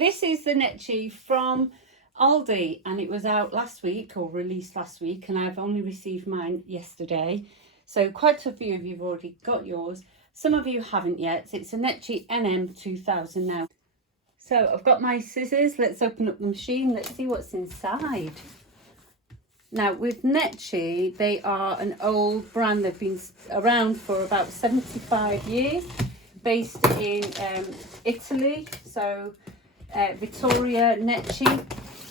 This is the Necchi from Aldi, and it was out last week, or released last week, and I've only received mine yesterday. So quite a few of you have already got yours. Some of you haven't yet. It's a Necchi NM2000 now. So I've got my scissors. Let's open up the machine. Let's see what's inside. Now with Necchi, they are an old brand. They've been around for about 75 years, based in Italy. So Vittorio Necchi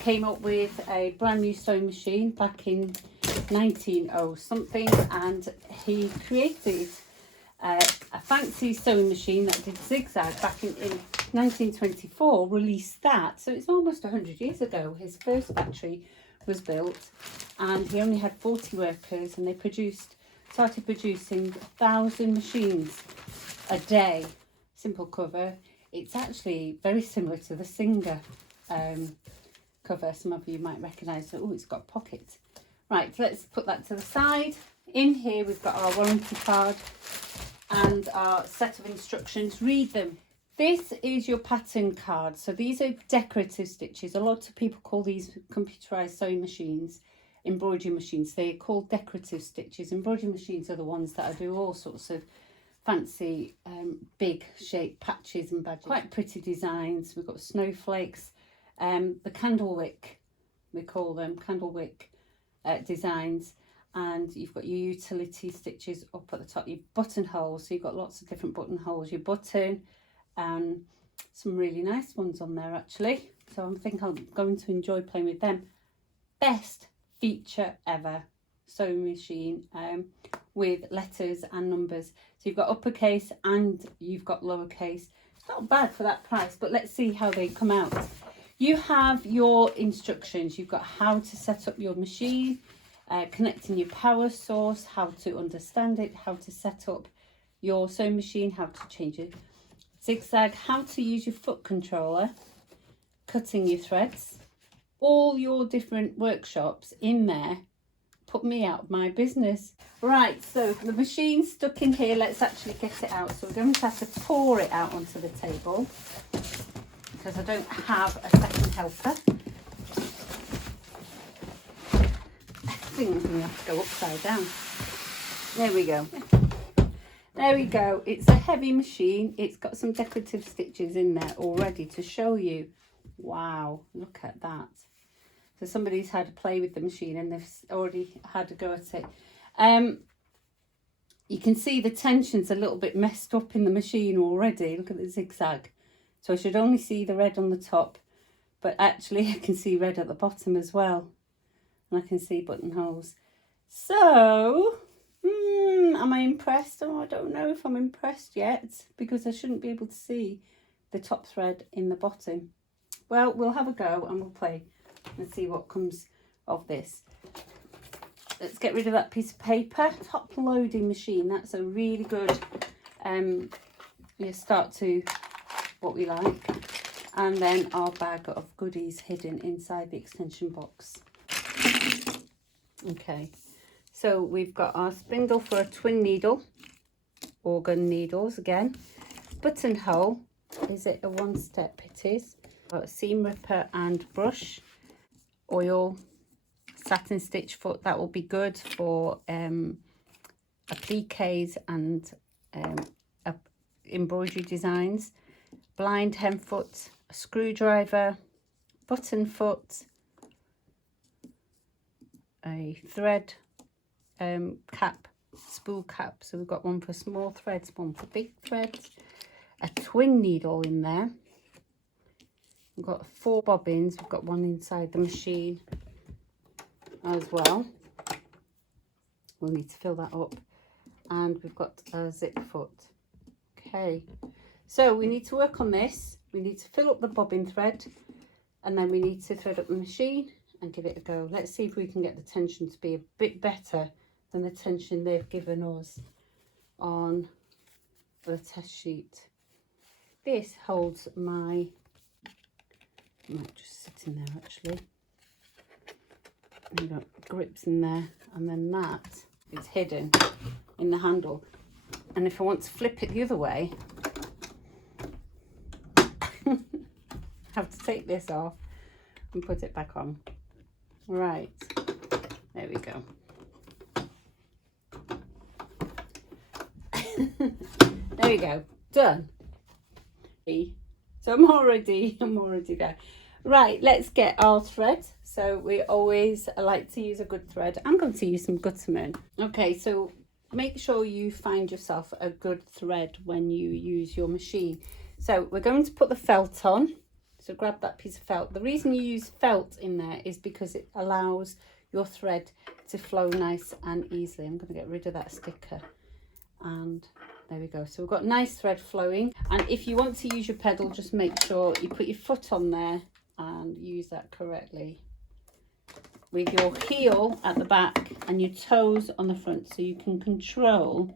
came up with a brand new sewing machine back in 1900 something, and he created a fancy sewing machine that did zigzag back in 1924, released that. So it's almost 100 years ago. His first factory was built, and he only had 40 workers, and they started producing 1,000 machines a day. Simple cover. It's actually very similar to the Singer cover. Some of you might recognise that. Oh, it's got pockets. Right, let's put that to the side. In here we've got our warranty card and our set of instructions. Read them. This is your pattern card. So these are decorative stitches. A lot of people call these computerized sewing machines embroidery machines. They're called decorative stitches. Embroidery machines are the ones that do all sorts of fancy big shape patches and badges. Quite pretty designs. We've got snowflakes, the candle wick, we call them candle wick designs, and you've got your utility stitches up at the top, your buttonholes. So you've got lots of different buttonholes, your button, some really nice ones on there actually. So I think I'm going to enjoy playing with them. Best feature ever sewing machine with letters and numbers. So you've got uppercase and you've got lowercase. Not bad for that price, but let's see how they come out. You have your instructions. You've got how to set up your machine, connecting your power source, how to understand it, how to set up your sewing machine, how to change it, zigzag, how to use your foot controller, cutting your threads, all your different workshops in there. Put me out of my business. Right, so the machine's stuck in here. Let's actually get it out. So we're going to have to pour it out onto the table because I don't have a second helper. I think I'm going to have to go upside down. There we go. There we go. It's a heavy machine. It's got some decorative stitches in there already to show you. Wow, look at that. So somebody's had a play with the machine and they've already had a go at it. You can see the tension's a little bit messed up in the machine already. Look at the zigzag. So I should only see the red on the top, but actually I can see red at the bottom as well. And I can see buttonholes. So, am I impressed? Oh, I don't know if I'm impressed yet, because I shouldn't be able to see the top thread in the bottom. Well, we'll have a go and we'll play and see what comes of this. Let's get rid of that piece of paper. Top loading machine. That's a really good start to what we like. And then our bag of goodies hidden inside the extension box. Okay, so we've got our spindle for a twin needle, organ needles again, buttonhole. Is it a one step? It is. Got a seam ripper and brush, oil, satin stitch foot. That will be good for appliques and embroidery designs. Blind hem foot, a screwdriver, button foot, a thread cap, spool cap. So we've got one for small threads, one for big threads, a twin needle in there. We've got 4 bobbins. We've got one inside the machine as well. We'll need to fill that up. And we've got a zip foot. Okay, so we need to work on this. We need to fill up the bobbin thread, and then we need to thread up the machine and give it a go. Let's see if we can get the tension to be a bit better than the tension they've given us on the test sheet. This holds my, might just sit in there actually. We've got grips in there, and then that is hidden in the handle. And if I want to flip it the other way, have to take this off and put it back on. Right, there we go. There we go, done. So I'm already there. Right, let's get our thread. So we always like to use a good thread. I'm going to use some Gutterman. Okay, so make sure you find yourself a good thread when you use your machine. So we're going to put the felt on. So grab that piece of felt. The reason you use felt in there is because it allows your thread to flow nice and easily. I'm going to get rid of that sticker. And there we go. So we've got nice thread flowing. And if you want to use your pedal, just make sure you put your foot on there and use that correctly. With your heel at the back and your toes on the front, so you can control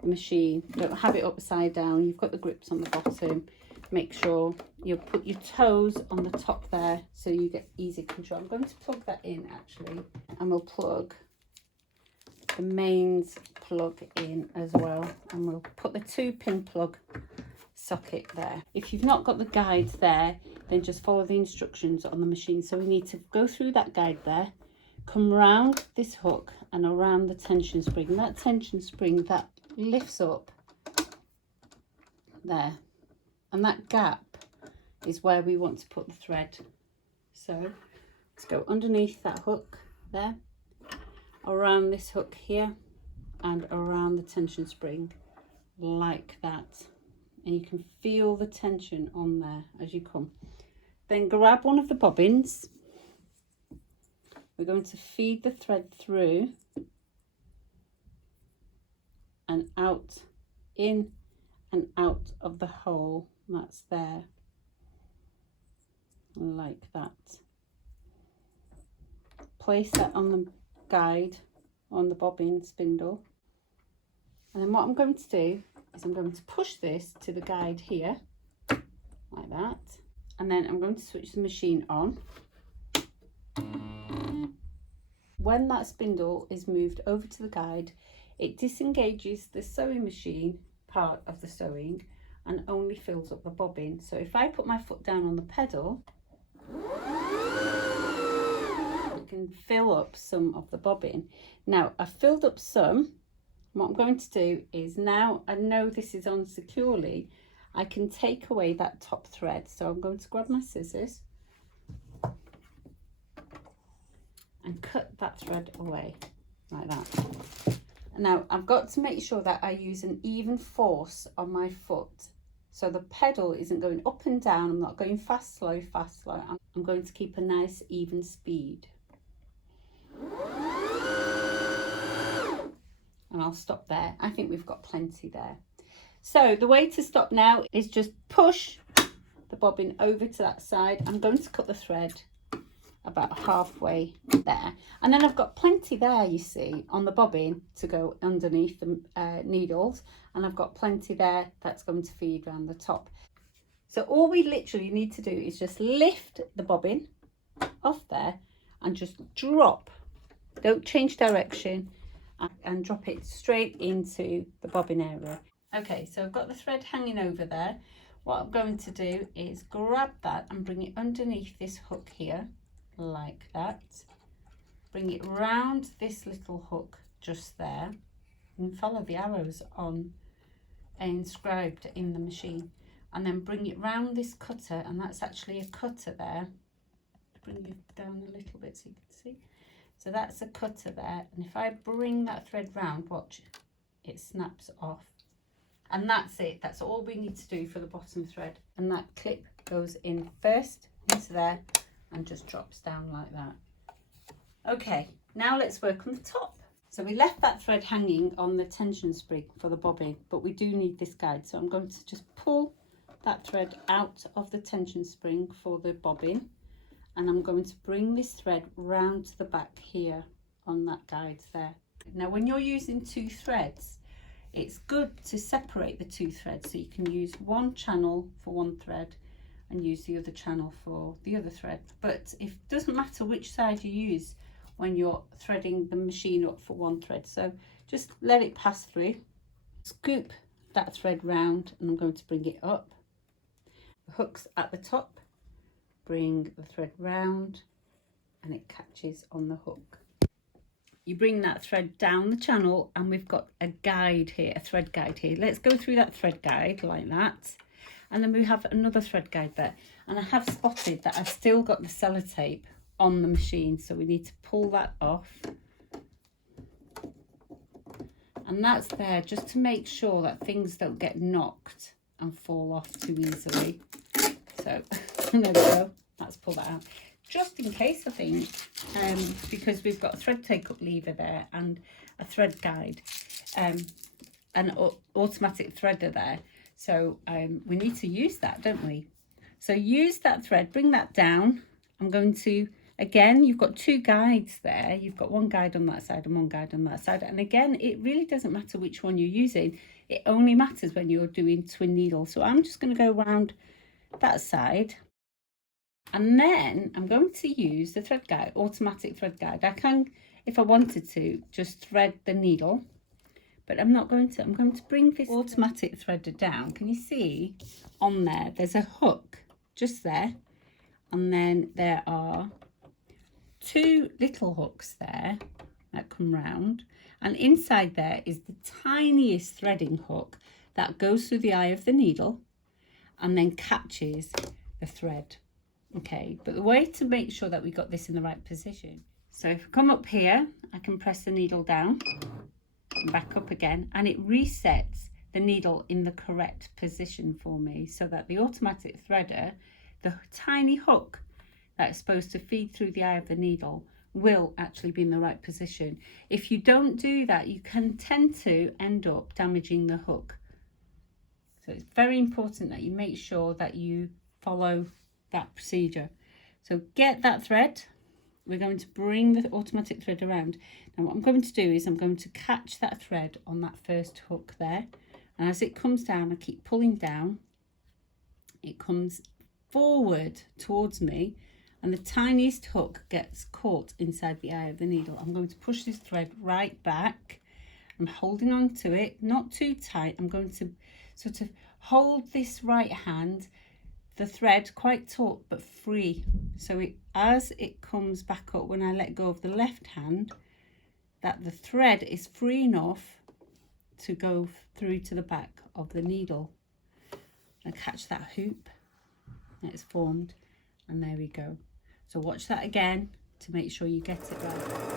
the machine. Don't have it upside down. You've got the grips on the bottom. Make sure you put your toes on the top there so you get easy control. I'm going to plug that in actually, and we'll plug the mains plug in as well, and we'll put the 2-pin plug socket there. If you've not got the guide there, then just follow the instructions on the machine. So we need to go through that guide there, come round this hook and around the tension spring. That tension spring that lifts up there, and that gap is where we want to put the thread. So let's go underneath that hook there, around this hook here, and around the tension spring like that. And you can feel the tension on there as you come. Then grab one of the bobbins. We're going to feed the thread through and out, in and out of the hole that's there, like that. Place that on the guide, on the bobbin spindle, and then what I'm going to do is I'm going to push this to the guide here, like that, and then I'm going to switch the machine on. When that spindle is moved over to the guide, it disengages the sewing machine part of the sewing and only fills up the bobbin. So if I put my foot down on the pedal, I can fill up some of the bobbin. Now I've filled up some. What I'm going to do is, now I know this is on securely, I can take away that top thread. So I'm going to grab my scissors and cut that thread away like that. Now I've got to make sure that I use an even force on my foot, so the pedal isn't going up and down. I'm not going fast, slow, fast, slow. I'm going to keep a nice even speed. And I'll stop there. I think we've got plenty there. So the way to stop now is just push the bobbin over to that side. I'm going to cut the thread about halfway there, and then I've got plenty there, you see, on the bobbin to go underneath the needles, and I've got plenty there that's going to feed around the top. So all we literally need to do is just lift the bobbin off there and just drop, don't change direction, and drop it straight into the bobbin area. Okay, so I've got the thread hanging over there. What I'm going to do is grab that and bring it underneath this hook here, like that. Bring it round this little hook just there, and follow the arrows on inscribed in the machine, and then bring it round this cutter, and that's actually a cutter there. Bring it down a little bit so you can see. So that's a cutter there, and if I bring that thread round, watch, it snaps off. And that's it. That's all we need to do for the bottom thread. And that clip goes in first into there and just drops down like that. Okay, now let's work on the top. So we left that thread hanging on the tension spring for the bobbin, but we do need this guide. So I'm going to just pull that thread out of the tension spring for the bobbin, and I'm going to bring this thread round to the back here on that guide there. Now when you're using two threads, it's good to separate the two threads, so you can use one channel for one thread and use the other channel for the other thread. But it doesn't matter which side you use when you're threading the machine up for one thread. So just let it pass through, scoop that thread round, and I'm going to bring it up. The hook's at the top, bring the thread round and it catches on the hook. You bring that thread down the channel and we've got a guide here, a thread guide here. Let's go through that thread guide like that. And then we have another thread guide there. And I have spotted that I've still got the sellotape on the machine. So we need to pull that off. And that's there just to make sure that things don't get knocked and fall off too easily. So there we go. Let's pull that out. Just in case, I think, because we've got a thread take-up lever there and a thread guide, an automatic threader there. So we need to use that, don't we? So use that thread, bring that down. I'm going to, again, you've got two guides there. You've got one guide on that side and one guide on that side. And again, it really doesn't matter which one you're using. It only matters when you're doing twin needle. So I'm just going to go around that side. And then I'm going to use the thread guide, automatic thread guide. I can, if I wanted to, just thread the needle, but I'm not going to. I'm going to bring this automatic threader down. Can you see on there? There's a hook just there. And then there are two little hooks there that come round. And inside there is the tiniest threading hook that goes through the eye of the needle and then catches the thread. Okay, but the way to make sure that we got this in the right position. So if I come up here, I can press the needle down and back up again, and it resets the needle in the correct position for me so that the automatic threader, the tiny hook that's supposed to feed through the eye of the needle, will actually be in the right position. If you don't do that, you can tend to end up damaging the hook. So it's very important that you make sure that you follow that procedure. So get that thread. We're going to bring the automatic thread around. Now what I'm going to do is I'm going to catch that thread on that first hook there, and as it comes down, I keep pulling down. It comes forward towards me and the tiniest hook gets caught inside the eye of the needle. I'm going to push this thread right back. I'm holding on to it, not too tight. I'm going to sort of hold this right hand, the thread quite taut but free, so as it comes back up, when I let go of the left hand, that the thread is free enough to go through to the back of the needle. I catch that hoop and it's formed, and there we go. So watch that again to make sure you get it right.